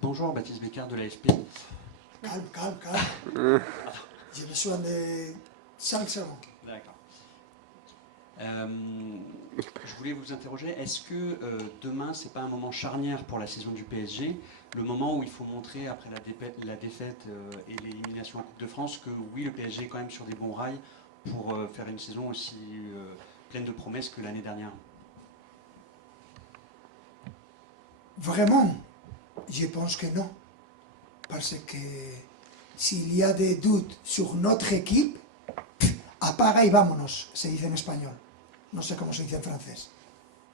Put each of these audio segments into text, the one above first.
Bonjour, Baptiste Bécard de l'AFP. Calme. J'ai besoin de 5 secondes. D'accord. Je voulais vous interroger, est-ce que demain, c'est pas un moment charnière pour la saison du PSG, le moment où il faut montrer, après la défaite et l'élimination en Coupe de France, que oui, le PSG est quand même sur des bons rails pour faire une saison aussi pleine de promesses que l'année dernière? Vraiment, je pense que non. Parce que s'il y a des doutes sur notre équipe, apaga y vámonos, se dice en espagnol. No sé cómo se dice en francés.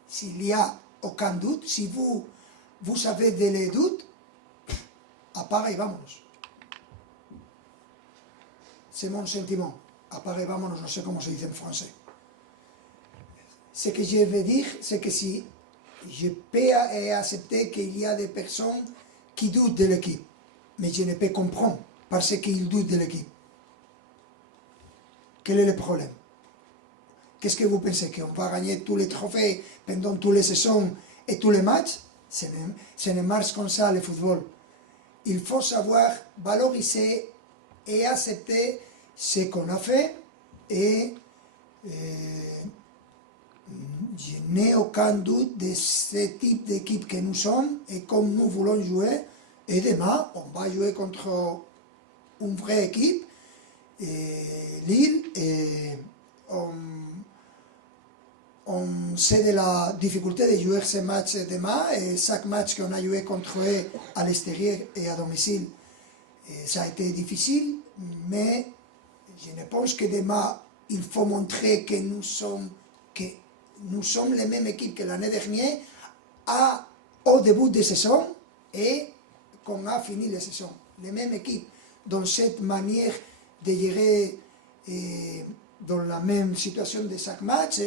S'il y a aucun doute, si vous avez des doutes, apaga y vámonos. C'est mon sentiment. Apaga y vámonos, no sé cómo se dice en français. Ce que je veux dire, c'est que si je peux accepter qu'il y a des personnes qui doutent de l'équipe, mais je ne peux comprendre parce qu'ils doutent de l'équipe. Quel est le problème? Qu'est-ce que vous pensez? Qu'on va gagner tous les trophées pendant toutes les saisons et tous les matchs? Ce ne marche comme ça le football. Il faut savoir valoriser et accepter ce qu'on a fait et je n'ai aucun doute de ce type d'équipe que nous sommes et comme nous voulons jouer. Et demain, on va jouer contre une vraie équipe, Lille, et on sait de la difficulté de jouer ce match demain et chaque match qu'on a joué contre eux à l'extérieur et à domicile, ça a été difficile, mais je ne pense que demain, il faut montrer que nous sommes la même équipe que l'année dernière au début de saison et qu'on a fini la saison. La même équipe, dans cette manière de gérer dans la même situation de chaque match.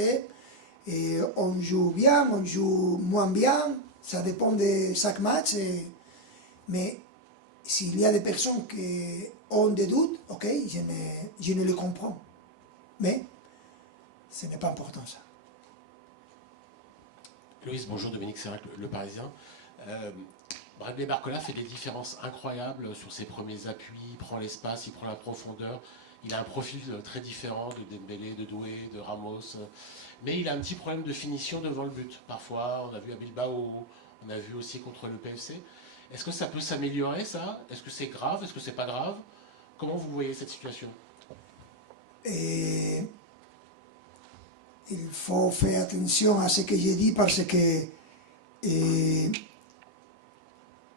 Et on joue bien, on joue moins bien, ça dépend de chaque match. Mais s'il y a des personnes qui ont des doutes, ok, je ne les comprends. Mais ce n'est pas important ça. Loïs, bonjour, Dominique Sérac, le Parisien. Bradley Barcola fait des différences incroyables sur ses premiers appuis, il prend l'espace, il prend la profondeur. Il a un profil très différent de Dembélé, de Doué, de Ramos. Mais il a un petit problème de finition devant le but. Parfois, on a vu à Bilbao, on a vu aussi contre le PFC. Est-ce que ça peut s'améliorer, ça? Est-ce que c'est grave? Est-ce que c'est pas grave? Comment vous voyez cette situation? Et il faut faire attention à ce que j'ai dit parce que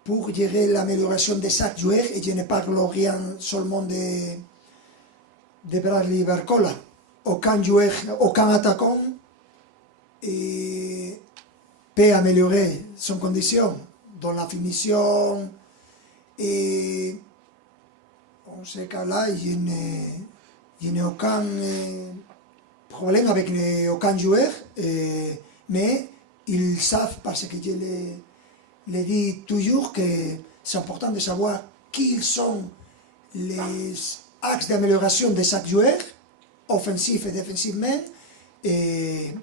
pour gérer l'amélioration de chaque joueur, et je ne parle rien seulement de Bradley Barcola, aucun joueur, aucun attaquant peut améliorer son condition dans la finition et en ce cas-là, je n'ai aucun problème avec aucun joueur, mais ils savent, parce que je le dis toujours, que c'est important de savoir quels sont les axes d'amélioration de chaque joueur, offensif et défensivement, et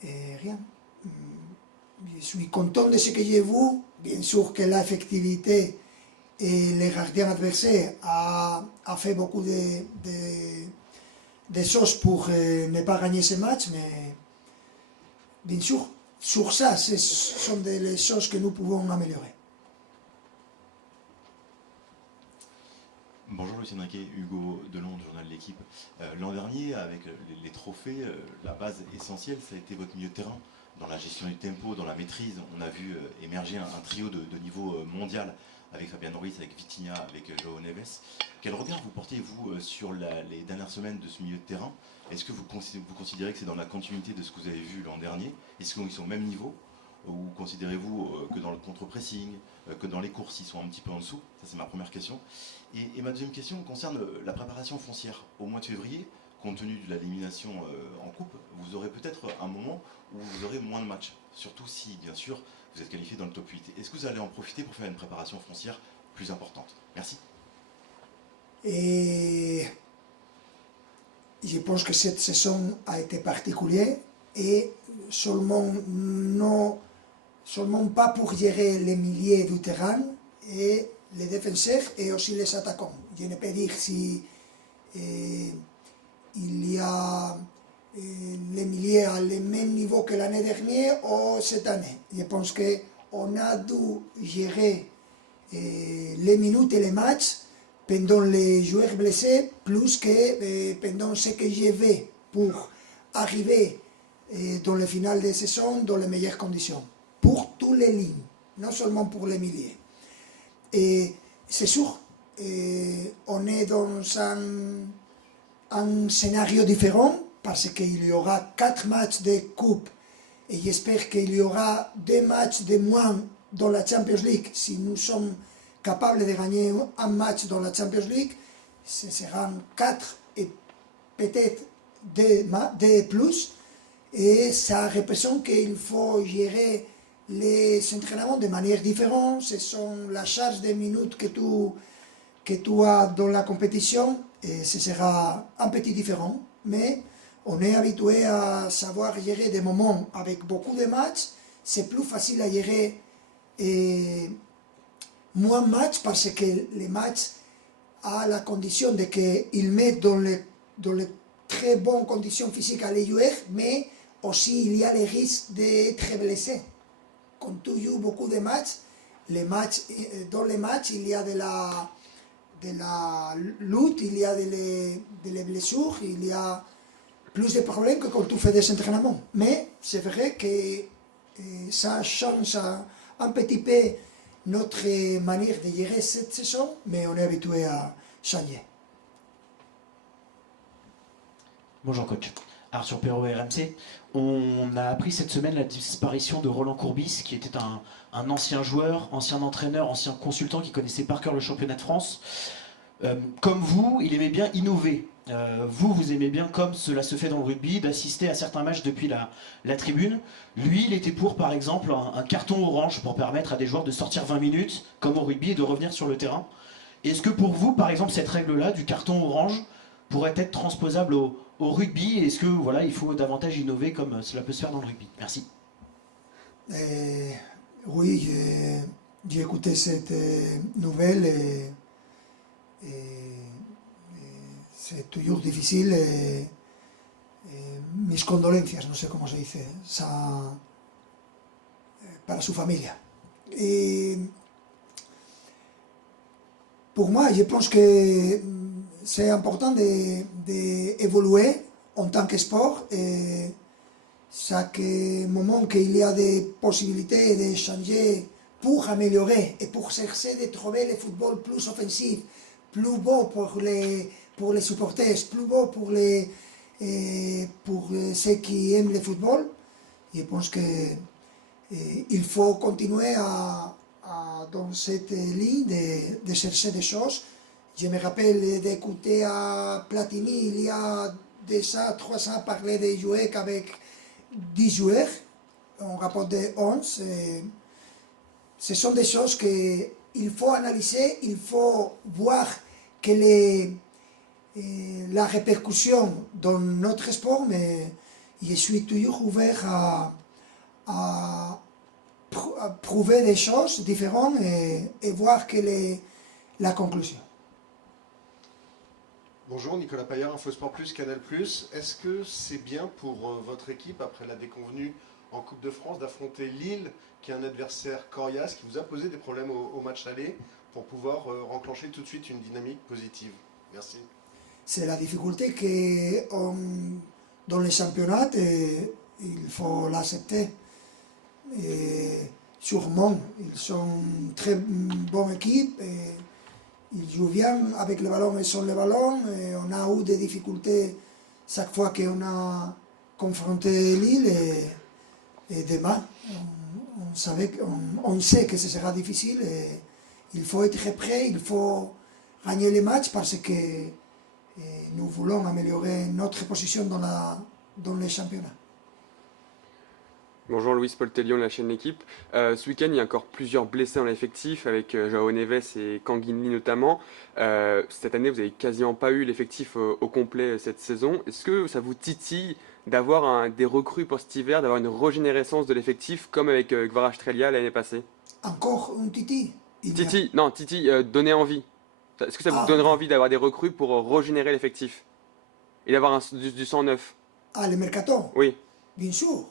rien. Je suis content de ce que j'ai vu. Bien sûr que l'effectivité et les gardiens adversaires a fait beaucoup de choses pour ne pas gagner ce match, mais bien sûr, sur ça, ce sont les choses que nous pouvons améliorer. Bonjour Lucien Riquet, Hugo Delon, du journal L'Équipe. L'an dernier, avec les trophées, la base essentielle, ça a été votre milieu de terrain. Dans la gestion du tempo, dans la maîtrise, on a vu émerger un trio de niveau mondial avec Fabien Ruiz, avec Vitinha, avec João Neves. Quel regard vous portez, vous, sur les dernières semaines de ce milieu de terrain? Est-ce que vous considérez que c'est dans la continuité de ce que vous avez vu l'an dernier? Est-ce qu'ils sont au même niveau? Ou considérez-vous que dans le contre-pressing, que dans les courses, ils sont un petit peu en dessous? Ça, c'est ma première question. Et ma deuxième question concerne la préparation foncière. Au mois de février, compte tenu de l'élimination en coupe, vous aurez peut-être un moment où vous aurez moins de matchs. Surtout si, bien sûr, vous êtes qualifié dans le top 8. Est-ce que vous allez en profiter pour faire une préparation foncière plus importante? Merci. Et je pense que cette saison a été particulière et seulement nos seulement pas pour gérer les milieux du terrain et les défenseurs et aussi les attaquants. Je ne peux dire si il y a les milieux à le même niveau que l'année dernière ou cette année. Je pense qu'on a dû gérer les minutes et les matchs pendant les joueurs blessés plus que pendant ce que je vais pour arriver dans le final de saison dans les meilleures conditions. Pour toutes les lignes, non seulement pour les milieux. Et c'est sûr, on est dans un scénario différent parce qu'il y aura 4 matchs de coupe et j'espère qu'il y aura 2 matchs de moins dans la Champions League. Si nous sommes capables de gagner un match dans la Champions League, ce seront 4 et peut-être 2 plus. Et ça représente qu'il faut gérer les entraînements de manière différente. Ce sont la charge de minutes que tu as dans la compétition et ce sera un petit différent. Mais on est habitué à savoir gérer des moments avec beaucoup de matchs. C'est plus facile à gérer moins de matchs parce que les matchs a la condition de qu'ils mettent dans les très bonnes conditions physiques à les joueurs, mais aussi il y a le risque d'être blessé. Quand tu joues beaucoup de matchs, dans les matchs, il y a de la lutte, il y a des blessures, il y a plus de problèmes que quand tu fais des entraînements. Mais c'est vrai que ça change un petit peu notre manière de gérer cette saison, mais on est habitué à changer. Bonjour coach. Arthur Perrault, RMC. On a appris cette semaine la disparition de Roland Courbis, qui était un ancien joueur, ancien entraîneur, ancien consultant qui connaissait par cœur le championnat de France. Comme vous, il aimait bien innover. Vous aimez bien, comme cela se fait dans le rugby, d'assister à certains matchs depuis la tribune. Lui, il était pour, par exemple, un carton orange pour permettre à des joueurs de sortir 20 minutes, comme au rugby, et de revenir sur le terrain. Est-ce que pour vous, par exemple, cette règle-là, du carton orange, pourrait être transposable au rugby? Est-ce que voilà, il faut davantage innover comme cela peut se faire dans le rugby? Merci. Oui, j'ai écouté cette nouvelle et c'est toujours difficile. Mis condolencias, no sé cómo se dice, para su familia. Et pour moi, je pense que c'est important d'évoluer en tant que sport. Et chaque moment qu'il y a des possibilités de changer pour améliorer et pour chercher de trouver le football plus offensif, plus beau pour les supporters, plus beau pour ceux qui aiment le football, je pense qu'il faut continuer dans cette ligne de chercher des choses. Je me rappelle d'écouter à Platini il y a déjà 3 ans parler de jouer qu'avec 10 joueurs, en rapport de 11. Ce sont des choses qu'il faut analyser, il faut voir que la répercussion dans notre sport, mais je suis toujours ouvert à prouver des choses différentes et voir quelle est la conclusion. Bonjour, Nicolas Paillard, Infosport Plus, Canal+. Est-ce que c'est bien pour votre équipe, après la déconvenue en Coupe de France, d'affronter Lille, qui est un adversaire coriace, qui vous a posé des problèmes au match aller, pour pouvoir renclencher tout de suite une dynamique positive? Merci. C'est la difficulté que dans les championnats, il faut l'accepter. Sûrement, ils sont une très bonne équipe. Ils jouent bien avec le ballon et sans le ballon. Et on a eu des difficultés chaque fois qu'on a confronté Lille. Et demain, on sait que ce sera difficile. Et il faut être prêt, il faut gagner les matchs parce que nous voulons améliorer notre position dans les championnats. Bonjour, Louis Paul Tellion de la chaîne L'équipe. Ce week-end, il y a encore plusieurs blessés dans l'effectif, avec João Neves et Kanguinli notamment. Cette année, vous n'avez quasiment pas eu l'effectif au complet cette saison. Est-ce que ça vous titille d'avoir des recrues pour cet hiver, d'avoir une régénérescence de l'effectif comme avec Kvaratskhelia l'année passée? Encore un Titi. Titi, donner envie. Est-ce que ça vous donnerait envie d'avoir des recrues pour régénérer l'effectif et d'avoir du sang neuf? Ah, le mercato, Oui. bien sûr.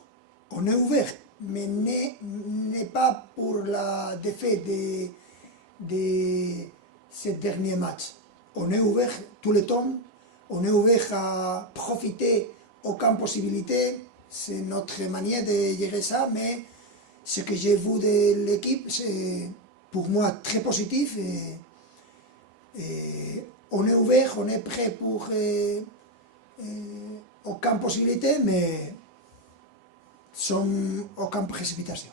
On est ouvert, mais n'est pas pour la défaite de ce dernier match. On est ouvert tout le temps. On est ouvert à profiter aucune possibilité. C'est notre manière de gérer ça, mais ce que j'ai vu de l'équipe, c'est pour moi très positif. Et on est ouvert, on est prêt pour aucune possibilité, mais sans aucune précipitation.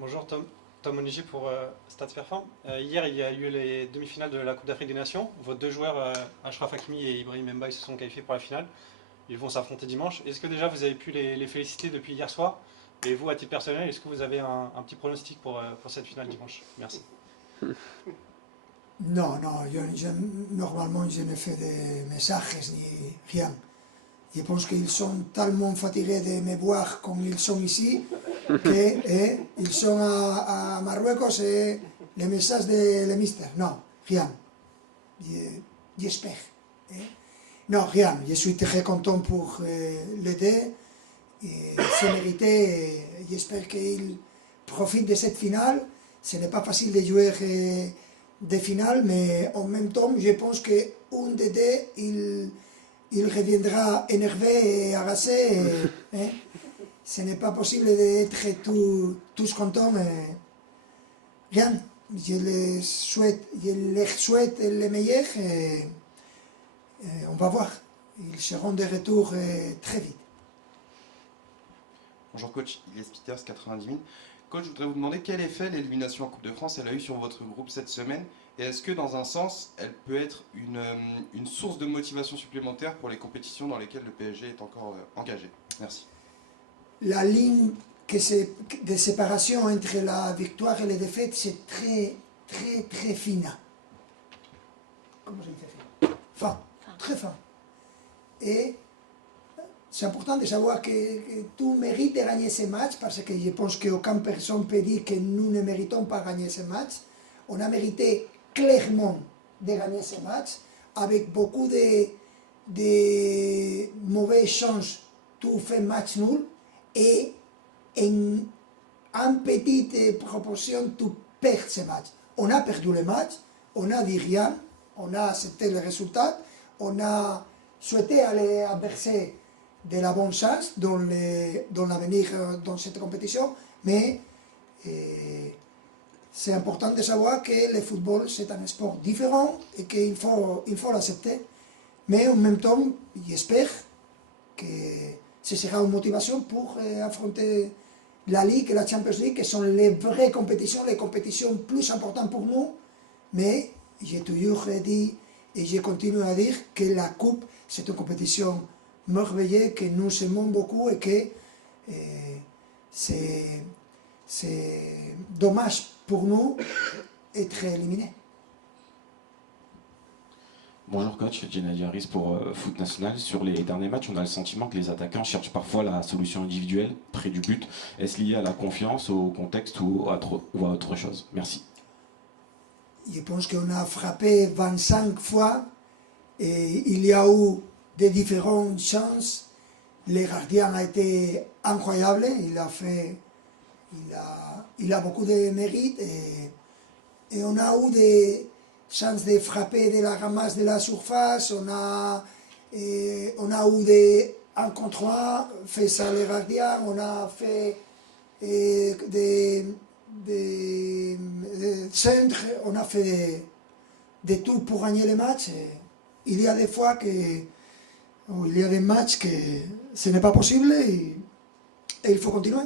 Bonjour Tom Oniger pour Stade Perform. Hier, il y a eu les demi-finales de la Coupe d'Afrique des Nations. Vos deux joueurs, Achraf Hakimi et Ibrahim Mbaye, se sont qualifiés pour la finale. Ils vont s'affronter dimanche. Est-ce que déjà vous avez pu les féliciter depuis hier soir? Et vous, à titre personnel, est-ce que vous avez un petit pronostic pour cette finale dimanche? Merci. Non, normalement je ne fais des messages ni rien. Je pense qu'ils sont tellement fatigués de me voir comme ils sont ici, qu'ils sont à Marruecos et les messages de le mister. Non, rien. J'espère. Non, rien. Je suis très content pour l'aider. C'est mérité. J'espère qu'il profite de cette finale. Ce n'est pas facile de jouer des finales, mais en même temps, je pense qu'un des deux, il reviendra énervé et agacé. Ce n'est pas possible d'être tous contents. Rien. Je leur souhaite le meilleur. Et on va voir. Ils seront de retour très vite. Bonjour coach, Ilyes Peters, 90 000. Coach, je voudrais vous demander quel effet l'élimination en Coupe de France elle a eu sur votre groupe cette semaine, et est-ce que dans un sens elle peut être une source de motivation supplémentaire pour les compétitions dans lesquelles le PSG est encore engagé? Merci. La ligne de séparation entre la victoire et la défaite, c'est très fine. Comment je dis fin? Très fin. Et c'est important de savoir que tu mérites de gagner ce match, parce que je pense qu'aucune personne peut dire que nous ne méritons pas gagner ce match. On a mérité clairement de gagner ce match, avec beaucoup de mauvaises chances. Tu fais match nul, et en petite proportion, tu perds ce match. On a perdu le match, on a dit rien, on a accepté le résultat, on a souhaité aller verser de la bonne chance dans l'avenir dans cette compétition, mais c'est important de savoir que le football c'est un sport différent et qu'il faut l'accepter. Mais en même temps, j'espère que ce sera une motivation pour affronter la Ligue et la Champions League, qui sont les vraies compétitions, les compétitions plus importantes pour nous. Mais j'ai toujours dit et je continue à dire que la Coupe, c'est une compétition merveilleuse, que nous aimons beaucoup et que c'est dommage pour nous d'être éliminés. Bonjour coach, Gennady Harris pour Foot National. Sur les derniers matchs, on a le sentiment que les attaquants cherchent parfois la solution individuelle près du but. Est-ce lié à la confiance, au contexte ou à autre chose? Merci. Je pense qu'on a frappé 25 fois et il y a eu de différentes chances. Le gardien a été incroyable, il a beaucoup de mérite et on a eu des chances de frapper de la ramasse de la surface, on a eu des 1 contre 1, fait ça le gardien, on a fait des centres, on a fait de tout pour gagner le match. Il y a des fois il y a des matchs que ce n'est pas possible et il faut continuer.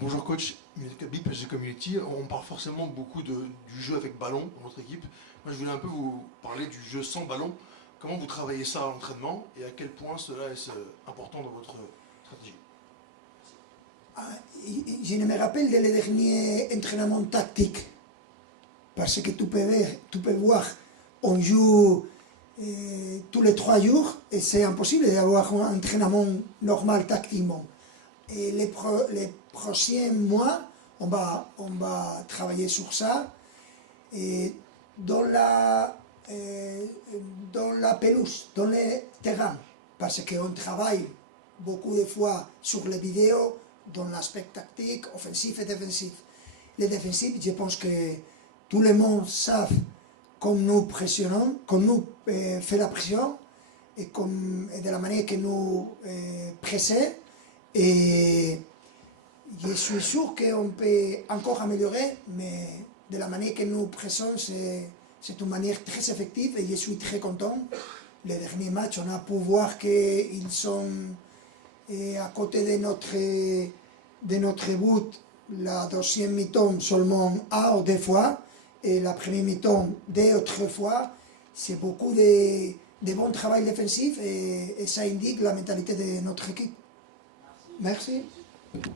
Bonjour coach, PSG Community, on parle forcément beaucoup du jeu avec ballon dans votre équipe. Moi je voulais un peu vous parler du jeu sans ballon. Comment vous travaillez ça à l'entraînement et à quel point cela est important dans votre stratégie? Je me rappelle des derniers entraînements tactiques, parce que tu peux voir, on joue tous les 3 jours et c'est impossible d'avoir un entraînement normal tactiquement. Et les prochains mois, on va travailler sur ça. Et dans la pelouse, dans les terrains, parce qu'on travaille beaucoup de fois sur les vidéos, dans l'aspect tactique, offensif et défensif. Les défensifs, je pense que tout le monde savent comme nous pressionnons, comme nous fait la pression et de la manière que nous pressons. Et je suis sûr qu'on peut encore améliorer, mais de la manière que nous pressons, c'est une manière très effective et je suis très content. Les derniers matchs, on a pu voir qu'ils sont à côté de notre but, la deuxième mi-temps seulement 1 ou 2 fois, et la première mi-temps 2 ou 3 fois. C'est beaucoup de bon travail défensif et ça indique la mentalité de notre équipe. Merci.